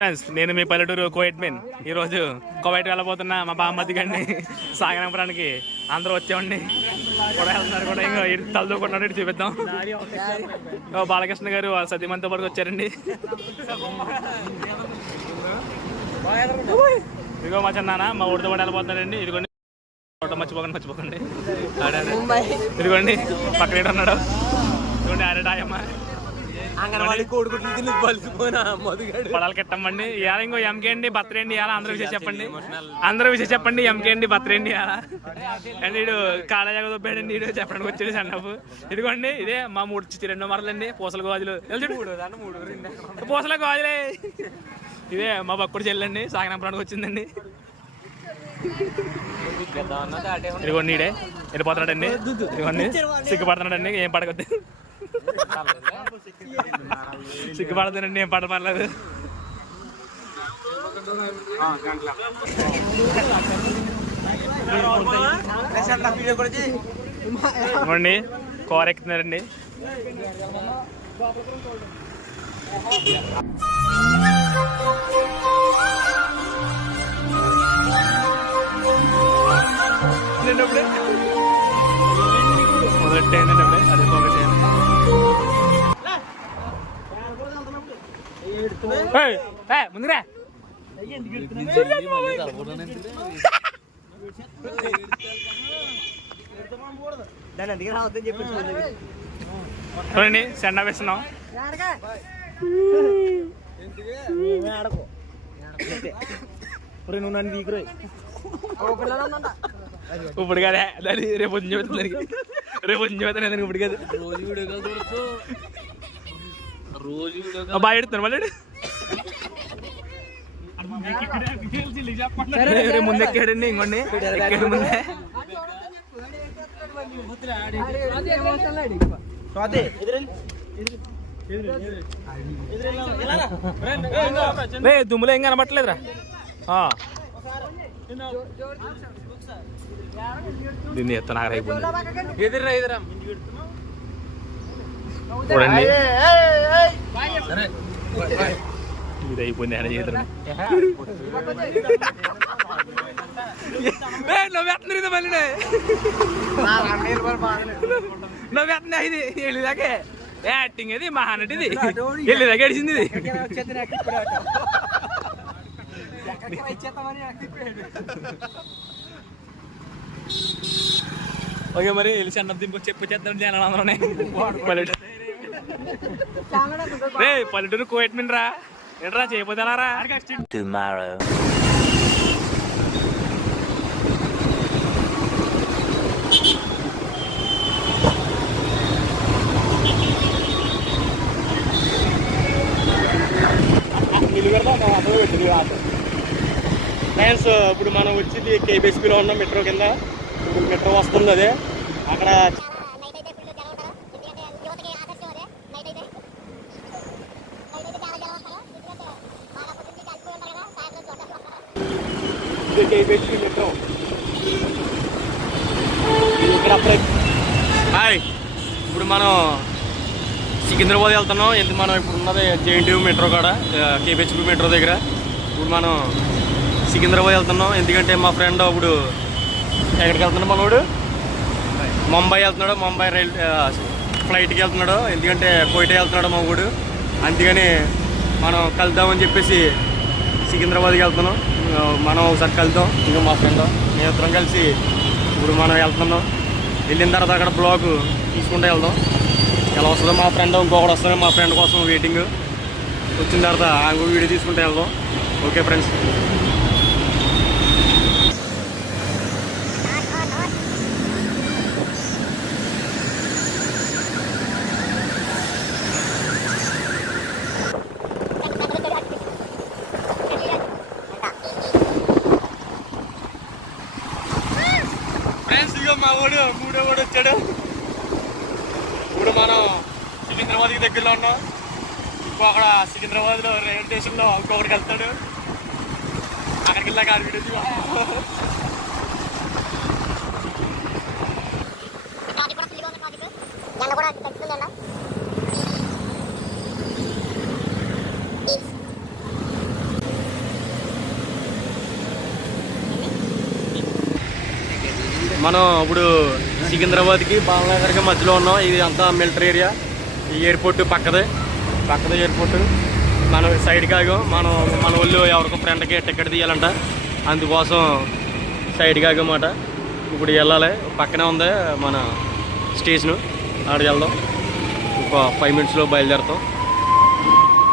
Friends, నేను మీ పల్లెటూరు కోయట్మెన్. ఈరోజు కోవైట్ వెళ్ళబోతున్నా మా బామ్మది గారిని సాగనంపడానికి అందరూ వచ్చేవండి కూడా వెళ్తున్నారు. కూడా ఇంకా తలదూకుంటున్నాడు, ఇటు చూపిద్దాం. బాలకృష్ణ గారు వాళ్ళ సతీమణితో పాటు వచ్చారండి. ఇదిగో మా చిన్నాన్న మా ఊరితో పాటు వెళ్ళిపోతున్నాడండి. ఇదిగోండి, మర్చిపోకండి. ఇదిగోండి పక్కన ఉన్నాడు. ఇదిగోండి ఆరేటాయమ్మ పొలాలు కెట్టమ్మండి. ఇవాళ ఇంకో ఎంకే అండి బర్త్డే అండి. ఇవాళ అందరూ విషయం చెప్పండి. ఎంకే అండి బర్త్డే అండి ఇవాళ. అండ్ వీడు కాలేజీ దొబ్బాడండి. వీడు చెప్పడానికి వచ్చాడు సన్నపు. ఇదిగోండి ఇదే మా 2 మరలండి పూసల గాజులు. పూసల గాజులే. ఇదే మా బక్కుడు చెల్లండి సాగనంపడానికి వచ్చిందండి. ఇదిగోండి ఈడే వెళ్ళిపోతున్నాడండి. ఇదిగోండి సిగ్గుపడుతున్నాడండి. ఏం పడకొద్దు, సిగ్గుపడుతుందండి. ఏం పడలేదు. ఇవ్వండి కూర ఎక్కుతున్నారండి. మొదలెట్టేయండి అప్పుడే అది పోగొట్టేయండి. ముందురా చూడండి సెండా వేస్తున్నాం. నువ్వు నన్ను దిగురు ఇప్పుడు కదా దాన్ని రేపు చెబుతుంది. ఇప్పుడు కదా బాగా ఎడుతున్నాను మళ్ళీ ముందు ఎక్కాడండి. ఇంకోండి ఎక్కాడు ముందే. దుమ్ములో ఏం కనబట్టలేదురా. దీన్ని ఎత్తనా అయిపోయింది చూడండి. ఇది అయిపోయింది. ఆయన చేతులు నువ్వెత్తుంది మళ్ళీ నువ్వెత్తుంది. ఇది వెళ్ళిదాకే యాక్టింగ్ అది మహానటిది. వెళ్ళిదాకా ఏడిచింది ఇది. ఓకే మరి వెళ్ళి అన్నం దింపు చెప్పేద్దాం జనాలు అందరూ. పల్లెటూరు కోయట్మిన్ రా ఏంట్రా చేయబోతున్నారా. ఫ్రెండ్స్, ఇప్పుడు మనం వచ్చింది కేబిఎస్పీలో ఉన్నాం. మెట్రో కింద ఇప్పుడు మెట్రో వస్తుంది. అదే అక్కడ మెట్రో ఇక్కడ. హాయ్, ఇప్పుడు మనం సికింద్రాబాద్ వెళ్తున్నాం. ఎందుకు మనం ఇప్పుడు ఉన్నది జేఎన్టీయూ మెట్రో కాడ, కేబిహెచ్పీ మెట్రో దగ్గర. ఇప్పుడు మనం సికింద్రాబాద్ వెళ్తున్నాం. ఎందుకంటే మా ఫ్రెండ్ ఇప్పుడు ఎక్కడికి వెళ్తున్నాడు, మనోడు ముంబై వెళ్తున్నాడు. ముంబై ఫ్లైట్కి వెళ్తున్నాడు. ఎందుకంటే కోయిట వెళ్తున్నాడు మా ఊడు. అందుకని మనం కలుద్దామని చెప్పేసి సికింద్రాబాద్కి వెళ్తున్నాం. మనం ఒకసారి కలుద్దాం. ఇంకా మా ఫ్రెండ్ మేమిద్దరం కలిసి ఇప్పుడు మనం వెళ్తున్నాం. వెళ్ళిన తర్వాత అక్కడ బ్లాగ్ తీసుకుంటూ వెళ్దాం. ఎలా వస్తుందో మా ఫ్రెండ్ ఇంకొకటి వస్తుంది. మా ఫ్రెండ్ కోసం వెయిటింగ్. వచ్చిన తర్వాత ఇంకో వీడియో తీసుకుంటూ వెళ్దాం. Okay friends. మా వాడు 3వ వాడు వచ్చాడు. ఇప్పుడు మనం సికింద్రాబాద్కి దగ్గరలో ఉన్నాం. ఇంకో అక్కడ సికింద్రాబాద్లో రైల్వే స్టేషన్లో ఇంకొకటికి వెళ్తాడు. అక్కడికి వెళ్ళాక ఆ వీడియో మనం ఇప్పుడు సికింద్రాబాద్కి బాలనగర్కి మధ్యలో ఉన్నాం. ఇది అంతా మిలిటరీ ఏరియా. ఈ ఎయిర్పోర్ట్ పక్కదే ఎయిర్పోర్ట్. మనం సైడ్కి ఆగాం. మన వాళ్ళు ఎవరికో ఫ్రెండ్కి టికెట్ తీయాలంట, అందుకోసం సైడ్కి ఆగమాట. ఇప్పుడు వెళ్ళాలి, పక్కనే ఉంది మన స్టేషను, అక్కడికి వెళ్దాం. ఒక 5 minutesలో బయలుదేరుతాం.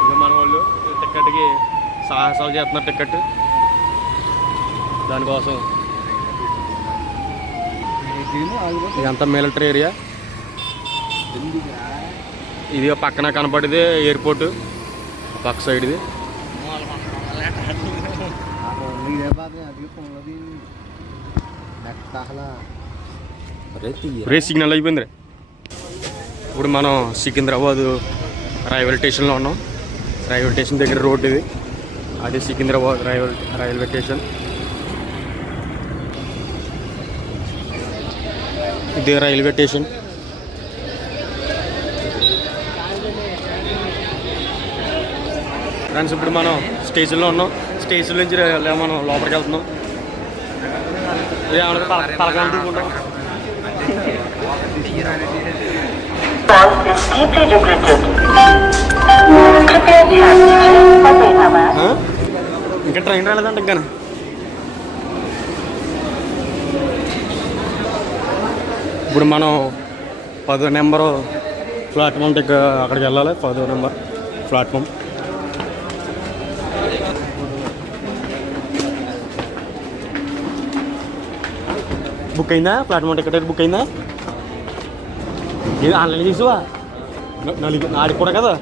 ఇంకా మన వాళ్ళు టికెట్కి సాహసాలు చేస్తున్నారు. టికెట్ దానికోసం. ఇదంతా మిలిటరీ ఏరియా. ఇది పక్కన కనపడేది ఎయిర్పోర్ట్, పక్క సైడ్ది. రే సిగ్నల్ అయిపోయింది. ఇప్పుడు మనం సికింద్రాబాద్ రైల్వే స్టేషన్లో ఉన్నాం. రైల్వే స్టేషన్ దగ్గర రోడ్ ఇది. అది సికింద్రాబాద్ రైల్వే స్టేషన్. ఇది రైల్వే స్టేషన్. ఫ్రెండ్స్ ఇప్పుడు మనం స్టేషన్లో ఉన్నాం. స్టేషన్ నుంచి మనం లోపలికి వెళ్తున్నాం. పలకాలు తీసుకుంటాం. ఇంకా ట్రైన్ రాలేదంట. ఇంకా ఇప్పుడు మనం 10వ నెంబరు ప్లాట్ఫామ్ దగ్గర అక్కడికి వెళ్ళాలి. 10వ నెంబర్ ప్లాట్ఫామ్. బుక్ అయిందా? ప్లాట్ఫామ్ టికెట్ బుక్ అయిందా? ఏది ఆన్లైన్ తీసువా? ఆడికి కూడా కదా.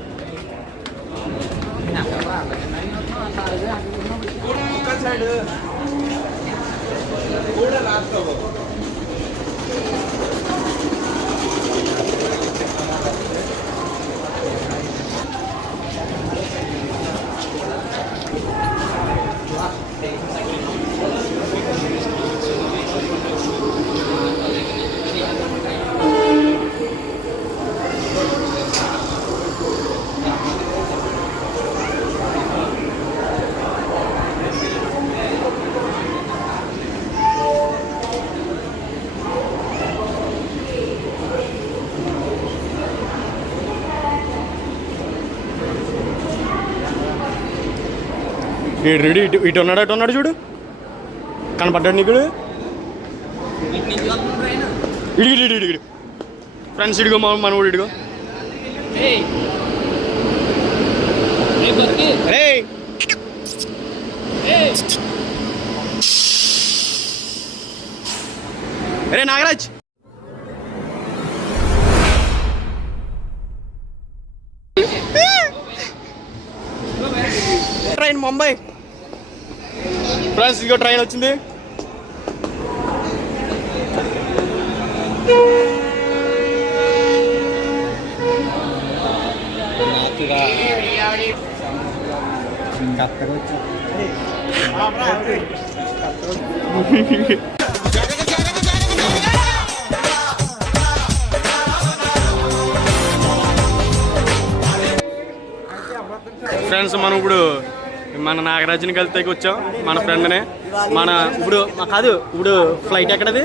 రెడీ ఇటు ఉన్నాడు చూడు, కనపడ్డాడు నీకు. ఇడిగిడి ఫ్రెండ్స్, ఇడిగో మన ఊడు ఇడిగో. అరే నాగరాజ్, ట్రైన్ ముంబై. ఫ్రెండ్స్ ఇదిగో ట్రైన్ వచ్చింది. ఫ్రెండ్స్ మనం ఇప్పుడు మన నాగరాజుని కలితేకి వచ్చాం, మన ఫ్రెండ్ని. ఇప్పుడు ఫ్లైట్ ఎక్కడది?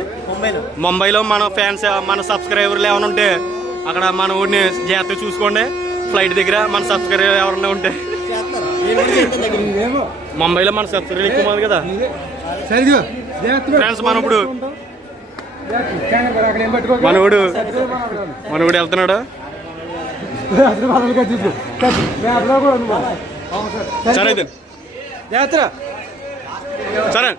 ముంబైలో. మన ఫ్యాన్స్, మన సబ్స్క్రైబర్లు ఏమైనా ఉంటే అక్కడ మన ఊరిని జాగ్రత్తగా చూసుకోండి. ఫ్లైట్ దగ్గర మన సబ్స్క్రైబర్ ఎవరైనా ఉంటే. ముంబైలో మన సబ్స్క్రైబర్ ఎక్కువ మంది కదా ఫ్రెండ్స్. మనప్పుడు మనోడు వెళ్తున్నాడు. సరే అయితే సరే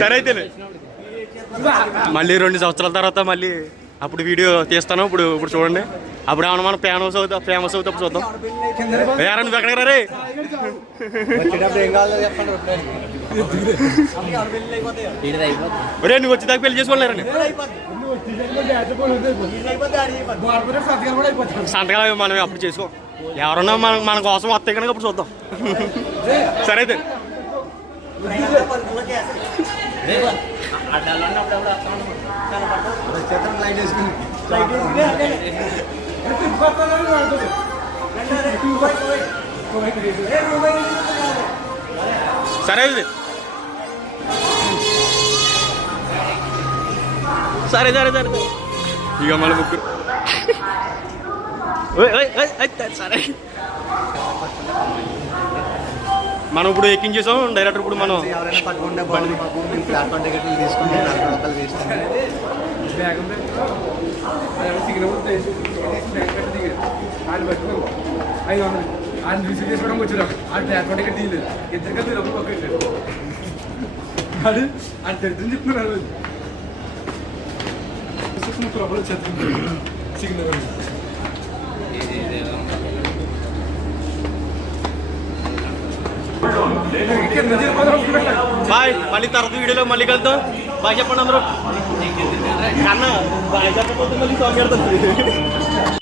సరే అయితే మళ్ళీ 2 సంవత్సరాల తర్వాత మళ్ళీ అప్పుడు వీడియో తీస్తాను. ఇప్పుడు చూడండి. అప్పుడు ఏమన్నా మనం ఫేమస్ అవుతా అప్పుడు చూద్దాం. యారా నువ్వు ఎక్కడికి రే? ఒరే నువ్వు వచ్చేదాకా పెళ్లి చేసుకోలేరండి. సంతకాలు మనం అప్పుడు చేసుకో. ఎవరన్నా మన కోసం వస్తాయి కనుక అప్పుడు చూద్దాం. సరే అయితే సరే సరే సరే సరే ఇక మళ్ళీ ముగ్గురు సరే మనం ఇప్పుడు ఎక్కించేసాం డైరెక్టర్ ఇప్పుడు మనం ఎవరైనా పట్టుకుంటే బాగుంది మాకు మేము ప్లాట్ఫామ్ టికెట్లు తీసుకుని 40 రూపాయలు తీసుకుని ఆయన పట్టుకో 500 ఆయన రిసీవ్ చేసుకోవడానికి వచ్చాడు ఆ ప్లాట్ఫామ్ టికెట్ తీయలేదు ఇద్దరికీ డబ్బులు పక్కలేదు అది ఆయన తెలుసు చెప్తున్నారు రూపాయలు చదువుతుంది సిగ్నల్ బాయ్ మళ్ళీ తర్వాత వీడియోలో మళ్ళీ కలుద్దాం బాయ్ చెప్పండి అందరూ అన్న బాయ్ చెప్పకపోతే మళ్ళీ స్వామి